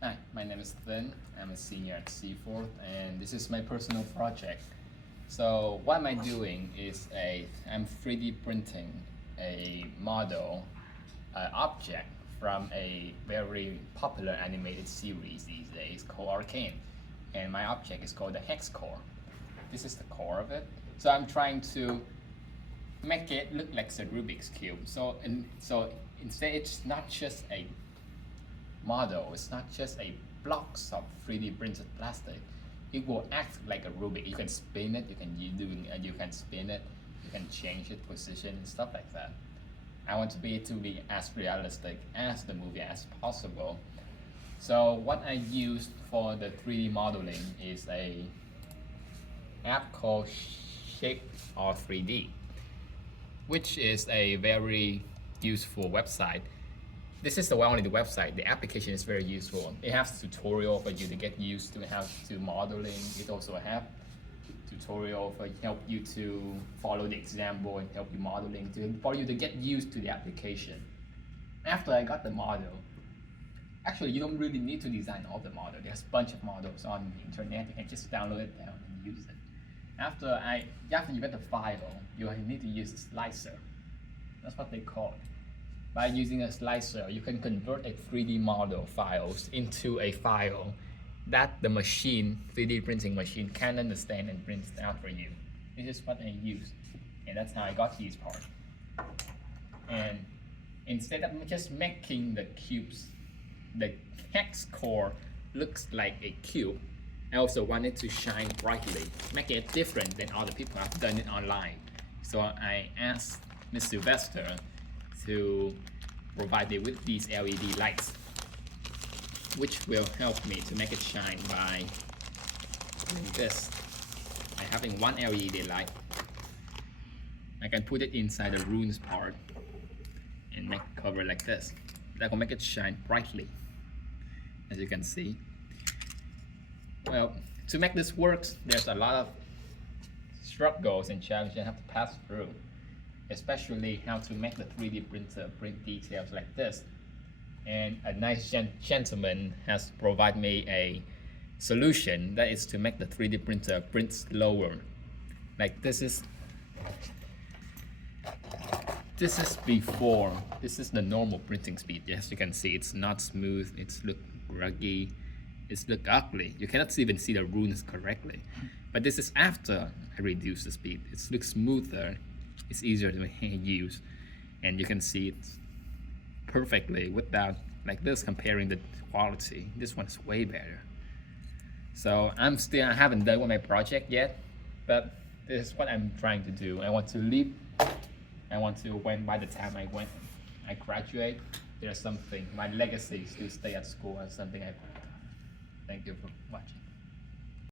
Hi, my name is Thinh. I'm a senior at Seaforth, and this is my personal project. So what am I doing is I'm 3D printing a model, object from a very popular animated series these days called Arcane, and my object is called the hex core. This is the core of it. So I'm trying to make it look like a Rubik's cube. So instead, it's not just a model. It's not just a blocks of 3D printed plastic. It will act like a Rubik. You can spin it. You can spin it. You can change its position and stuff like that. I want it to be as realistic as the movie as possible. So what I used for the 3D modeling is a app called Shape or 3D, which is a very useful website. This is only the website. The application is very useful. It has tutorial for you to get used to how to modeling. It also have tutorial for help you to follow the example and help you modeling for you to get used to the application. After I got the model, actually you don't really need to design all the model. There's a bunch of models on the internet. You can just download it down and use it. After you get the file, you need to use a slicer. That's what they call it. By using a slicer, you can convert a 3D model files into a file that the 3D printing machine can understand and prints out for you. This is what I use, and that's how I got these parts. And instead of just making the cubes, the hex core looks like a cube, I also wanted to shine brightly, make it different than other people have done it online. So I asked Ms. Sylvester to provide me with these LED lights, which will help me to make it shine by doing this. By having one LED light, I can put it inside the runes part and make it cover like this. That will make it shine brightly, as you can see. Well, to make this work, there's a lot of struggles and challenges I have to pass through, especially how to make the 3D printer print details like this. And a nice gentleman has provided me a solution that is to make the 3D printer print slower. Like this is before. This is the normal printing speed. Yes, you can see it's not smooth. It's look gruggy. It's look ugly. You cannot even see the runes correctly. But this is after I reduce the speed. It looks smoother. It's easier to use, and you can see it perfectly without like this. Comparing the quality, this one's way better. So I haven't done with my project yet, but this is what I'm trying to do. I want to leave. When by the time I graduate, there's something, my legacy is to stay at school or something. Thank you for watching.